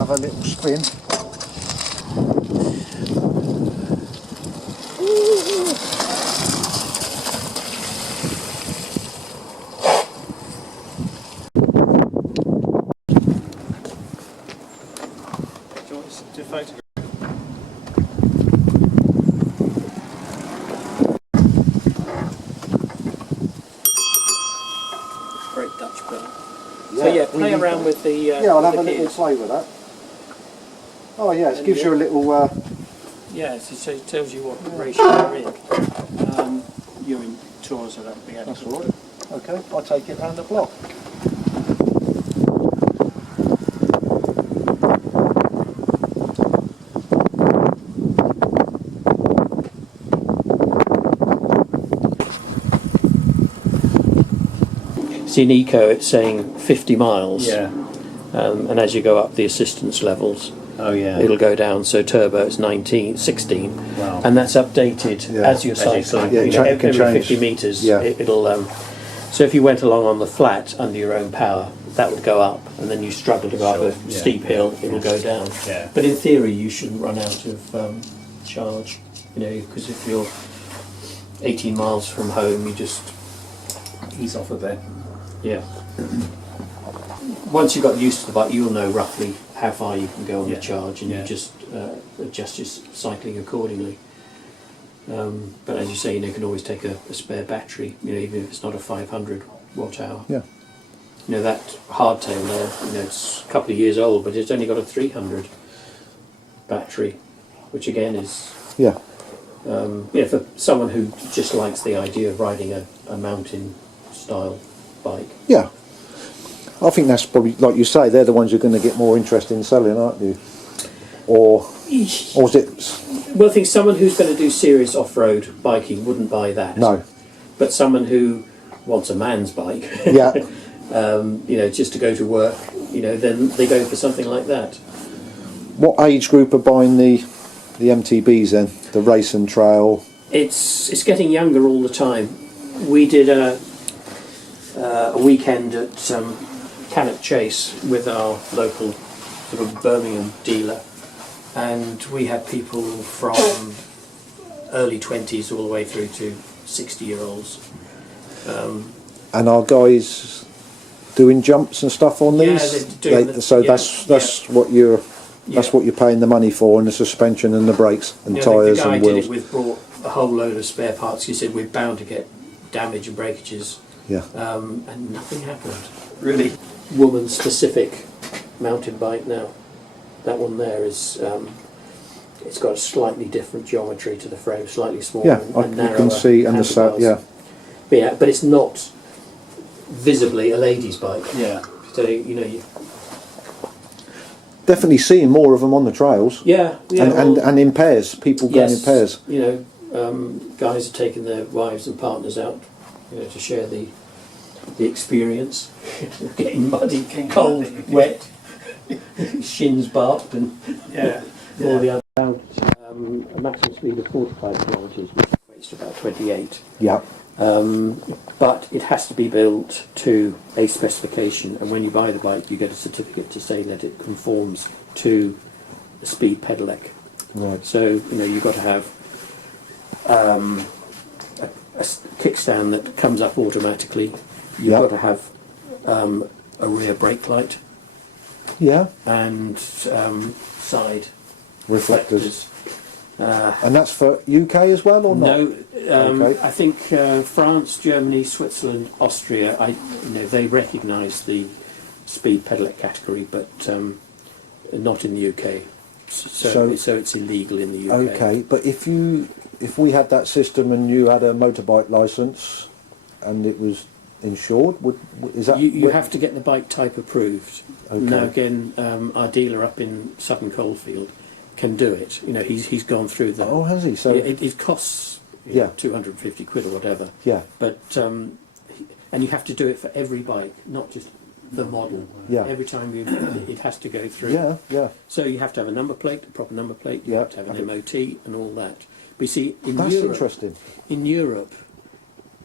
Have a little spin. Do you want us to photograph? Great Dutch bell. So yeah, play around with the Yeah, I'll have a little keys. play with that. Oh yeah, it gives you a little... Yeah, so it tells you what ratio you're in. You're in tours, so that'll be adequate. That's all right. Okay, I'll take it round the block. See, in eco, it's saying 50 miles. Yeah. And as you go up the assistance levels, Oh yeah. it'll go down. So turbo, it's 16, Wow. and that's updated Yeah. as you're As you cycling. cycle. Yeah, it Every can change. 50 metres, Yeah. it'll. So if you went along on the flat under your own power, that would go up, and then you struggle to go up Sure, a yeah. steep hill, it'll go down. Yeah. But in theory, you shouldn't run out of charge, because if you're 18 miles from home, you just Ease off a bit. yeah. Once you've got used to the bike, you'll know roughly how far you can go on the Yeah. charge, and Yeah. you just adjust your cycling accordingly. But as you say, you can always take a spare battery, even if it's not a 500 watt hour. Yeah. That hardtail there, it's a couple of years old, but it's only got a 300 battery, which again is Yeah. for someone who just likes the idea of riding a mountain style bike. Yeah. I think that's probably, like you say, they're the ones you're going to get more interest in selling, aren't you? Or is it... Well, I think someone who's going to do serious off-road biking wouldn't buy that. No. But someone who wants a man's bike, Yeah. just to go to work, then they go for something like that. What age group are buying the MTBs then? The race and trail? It's getting younger all the time. We did a weekend at Cannock Chase with our local sort of Birmingham dealer, and we had people from early 20s all the way through to 60-year-olds. And are guys doing jumps and stuff on Yeah, these? they're doing That's what you're... That's Yeah. what you're paying the money for, and the suspension and the brakes and tyres the guy and did wheels. it with brought a whole load of spare parts. He said we're bound to get damage and breakages, Yeah. and nothing happened. Really, woman-specific mountain bike now. That one there is. It's got a slightly different geometry to the frame, slightly smaller. Yeah, and you narrower can see, and the handlebars. yeah. But it's not visibly a lady's bike. Yeah. So you. Definitely seeing more of them on the trails, Yeah. and in pairs. People going in Yes, pairs. Guys are taking their wives and partners out, to share the experience. Getting muddy, cold, wet, shins barked, and all the other. A maximum speed of 45 kilometres, which equates to about 28. Yeah, But it has to be built to a specification, and when you buy the bike, you get a certificate to say that it conforms to a speed pedelec. right. So you've got to have a kickstand that comes up automatically. You've Yeah. got to have a rear brake light Yeah, and side reflectors. reflectors. And that's for UK as well, or not? No, Okay. I think France, Germany, Switzerland, Austria, they recognise the speed pedelec category, but not in the UK. So it's illegal in the UK. Okay, but if we had that system and you had a motorbike licence and it was insured, is that... You have to get the bike type approved. Okay. Now again, our dealer up in Sutton Coldfield can do it. He's gone through that. Oh, has he? So It costs Yeah. 250 quid or whatever. yeah, But and you have to do it for every bike, not just the model. Yeah. Every time it has to go through. yeah. So you have to have a number plate, a proper number plate. You Yeah. have to have an MOT and all that. But you see, That's interesting. in Europe,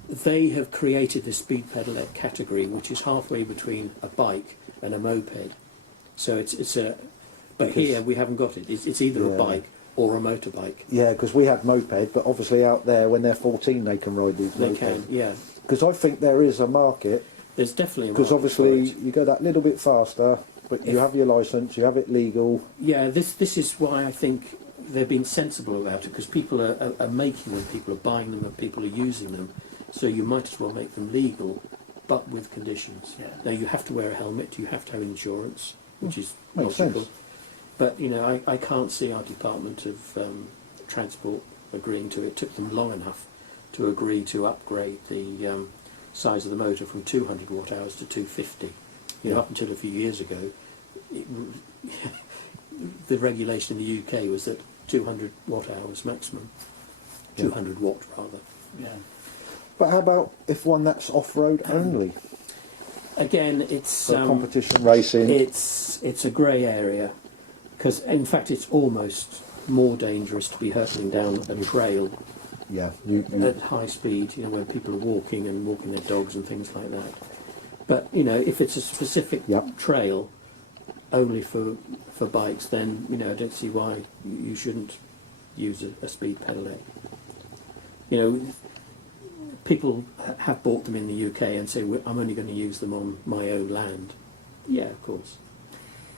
they have created the speed pedelec category, which is halfway between a bike and a moped. So it's a But Because- here we haven't got it. It's either Yeah. a bike or a motorbike. Yeah, because we had moped, but obviously out there when they're 14 they can ride these They mopeds. can, yeah. Because I think there is a market, There's definitely a because market obviously for it. you go that little bit faster, but you have your licence, you have it legal. Yeah, this is why I think they're being sensible about it, because people are making them, people are buying them, and people are using them. So you might as well make them legal, but with conditions. Yeah. Now you have to wear a helmet, you have to have insurance, which is Makes logical. sense. But you know, I can't see our Department of Transport agreeing to it. It took them long enough to agree to upgrade the size of the motor from 200 watt hours to 250. You know, Yeah. up until a few years ago, it, the regulation in the UK was that 200 watt hours maximum. Yeah. 200 watt rather. Yeah. But how about if one that's off-road only? Again, it's So competition racing. it's a grey area, because in fact it's almost more dangerous to be hurtling down a trail Yeah, at high speed, you know, where people are walking their dogs and things like that. But you know, if it's a specific Yep. trail only for bikes, then you know, I don't see why you shouldn't use a speed pedelec. You know, people have bought them in the UK and say, I'm only going to use them on my own land. Yeah, of course.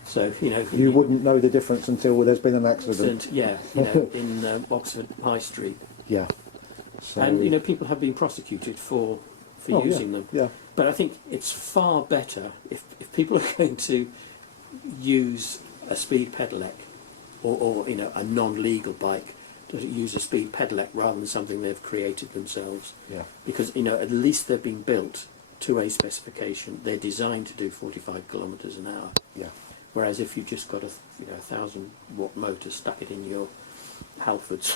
So you know, you wouldn't know the difference until there's been an accident. yeah, you know, in Oxford High Street. Yeah. So, And you know, people have been prosecuted for oh, using yeah, them. Yeah. But I think it's far better if people are going to use a speed pedelec or you know, a non-legal bike, to use a speed pedelec rather than something they've created themselves. Yeah. Because you know, at least they've been built to a specification. They're designed to do 45 kilometres an hour. Yeah. Whereas if you've just got a 1,000 watt motor, stuck it in your Halfords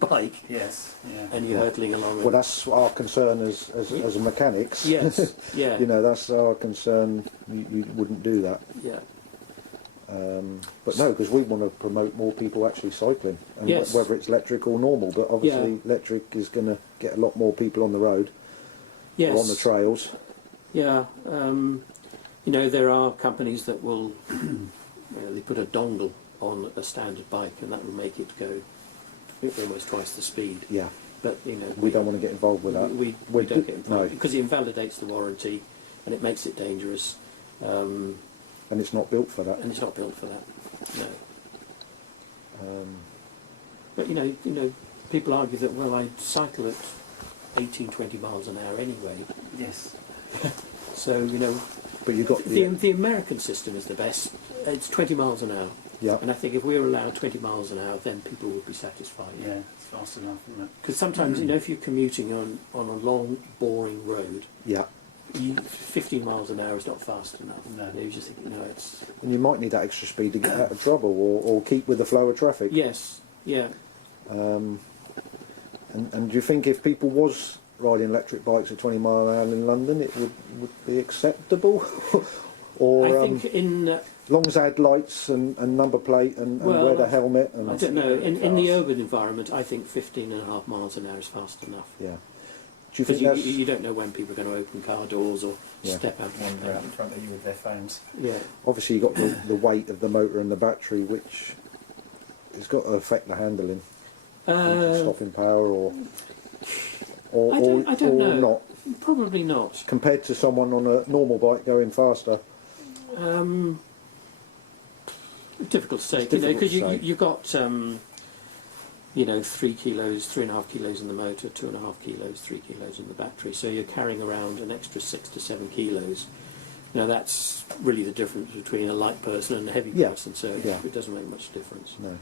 bike, Yes. Yeah. and you're hurtling along. Well, that's our concern as mechanics. Yes, yeah. You know, that's our concern. You wouldn't do that. Yeah. But no, because we want to promote more people actually cycling, and Yes. whether it's electric or normal. But obviously, Yeah. electric is going to get a lot more people on the road Yes. or on the trails. Yeah. You know, there are companies that will they put a dongle on a standard bike, and that will make it go almost twice the speed. Yeah, But you know, we don't want to get involved with that. We We don't do- get involved no. because it invalidates the warranty, and it makes it dangerous. And it's not built for that. And it's not built for that. No. Um, But you know, people argue that I cycle at 18, 20 miles an hour anyway. Yes. So you know, but you got the American system is the best. It's 20 miles an hour. yeah. And I think if we were allowed 20 miles an hour, then people would be satisfied. Yeah. It's fast enough, isn't it? Because sometimes, you know, if you're commuting on a long, boring road, Yeah, 15 miles an hour is not fast enough. No. You just think, no, it's... and you might need that extra speed to get out of trouble or keep with the flow of traffic. Yes, yeah. And do you think if people was riding electric bikes at 20 mile an hour in London, it would be acceptable? Or I think in... long as they had lights and number plate and Well, wear the helmet and I don't know. In the urban environment, I think 15.5 miles an hour is fast enough. yeah. Do you Because think that's you don't know when people are going to open car doors or Yeah. step out. Wander out in front of you with their phones. Yeah. obviously you got the weight of the motor and the battery, which has got to affect the handling, stopping power I don't know. not, Probably not. compared to someone on a normal bike going faster. Difficult to say, It's you know, difficult because to say. you got 3 kilos, 3.5 kilos in the motor, 2.5 kilos, 3 kilos in the battery. So you're carrying around an extra 6 to 7 kilos. Now that's really the difference between a light person and a heavy Yeah. person. So Yeah. it doesn't make much difference. No.